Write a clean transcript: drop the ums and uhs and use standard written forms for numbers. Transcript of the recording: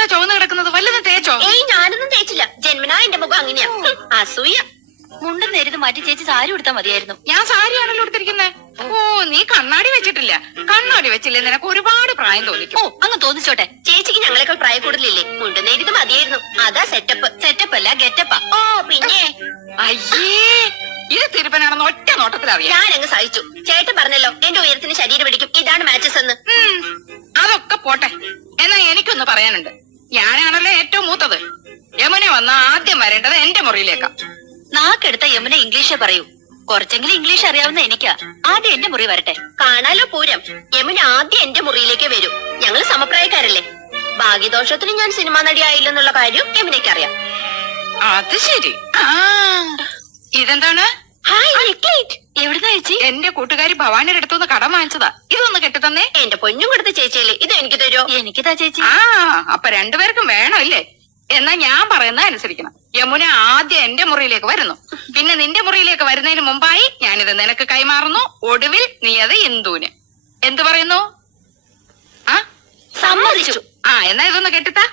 മുഖത്തെന്താ ചുവന്ന് കിടക്കുന്നത്? വല്ലതും തേച്ചോ? ഏയ് ഞാനൊന്നും തേച്ചില്ല. ജന്മനാ എന്റെ മുഖം അങ്ങനെയാ. അസൂയ. മുണ്ടും നേരിത് മാറ്റി ചേച്ചി സാരി ഉടുത്താ മതിയായിരുന്നു. ഞാൻ സാരിയാണല്ലോ എടുത്തിരിക്കുന്നത്. ഓ, നീ കണ്ണാടി വെച്ചിട്ടില്ല. കണ്ണാടി വെച്ചില്ലേ നിനക്ക് ഒരുപാട് പ്രായം തോന്നിക്കും. ഓ, അങ്ങ് തോന്നിച്ചോട്ടെ. ചേച്ചിക്ക് ഞങ്ങളെക്കാൾ പ്രായം കൂടുതലില്ലേ? മുണ്ടും നേരിത് മതിയായിരുന്നു. അതാ സെറ്റപ്പ്. സെറ്റപ്പ് അല്ല ഗെറ്റപ്പാ. ഓ പിന്നെ അയ്യേ, ഇത് തിരുപ്പനാണെന്ന് ഒറ്റ നോട്ടത്തിൽ അറിയാം. ഞാനങ്ങ് സഹിച്ചു. ചേട്ടൻ പറഞ്ഞല്ലോ എന്റെ ഉയരത്തിന് ശരീരം പിടിക്കും, ഇതാണ് മാച്ചസ് എന്ന്. അതൊക്കെ പോട്ടെ. എന്നാ എനിക്കൊന്ന് പറയാനുണ്ട്. ഞാനാണല്ലോ ഏറ്റവും മൂത്തത്. യമുന വന്ന ആദ്യം വരേണ്ടത് എന്റെ മുറിയിലേക്കാ. നാക്കെടുത്ത യമുന ഇംഗ്ലീഷേ പറയൂ. കുറച്ചെങ്കിലും ഇംഗ്ലീഷ് അറിയാവുന്ന എനിക്കാ. ആദ്യം എന്റെ മുറി വരട്ടെ. കാണാലോ പൂരം. യമുന ആദ്യം എന്റെ മുറിയിലേക്ക് വരൂ. ഞങ്ങൾ സമപ്രായക്കാരല്ലേ. ഭാഗ്യദോഷത്തിന് ഞാൻ സിനിമാ നടി ആയില്ലെന്നുള്ള കാര്യം യമുനയ്ക്ക് അറിയാം. അത് ശരി. ഇതെന്താണ്? ഹായ് നെക്ലേറ്റ്. എവിടുന്നാ ചേച്ചി? എന്റെ കൂട്ടുകാരി ഭവാനിയുടെ അടുത്തുനിന്ന് കടം വാങ്ങിച്ചതാ. ഇതൊന്ന് കെട്ടിത്തന്നേ. എന്റെ പൊന്നും കൊടുത്ത ചേച്ചിയല്ലേ, ഇത് എനിക്ക് തരുമോ? എനിക്കിതാ ചേച്ചി. അപ്പൊ രണ്ടുപേർക്കും വേണം അല്ലേ? എന്നാ ഞാൻ പറയുന്നത് അനുസരിക്കണം. യമുന ആദ്യം എന്റെ മുറിയിലേക്ക് വരുന്നു. പിന്നെ നിന്റെ മുറിയിലേക്ക് വരുന്നതിന് മുമ്പായി ഞാനിത് നിനക്ക് കൈമാറുന്നു. ഒടുവിൽ നീ അത് ഇന്ദുവിന്. എന്തു പറയുന്നു? സമ്മതിച്ചു. എന്നാ ഇതൊന്ന് കെട്ടിത്താ.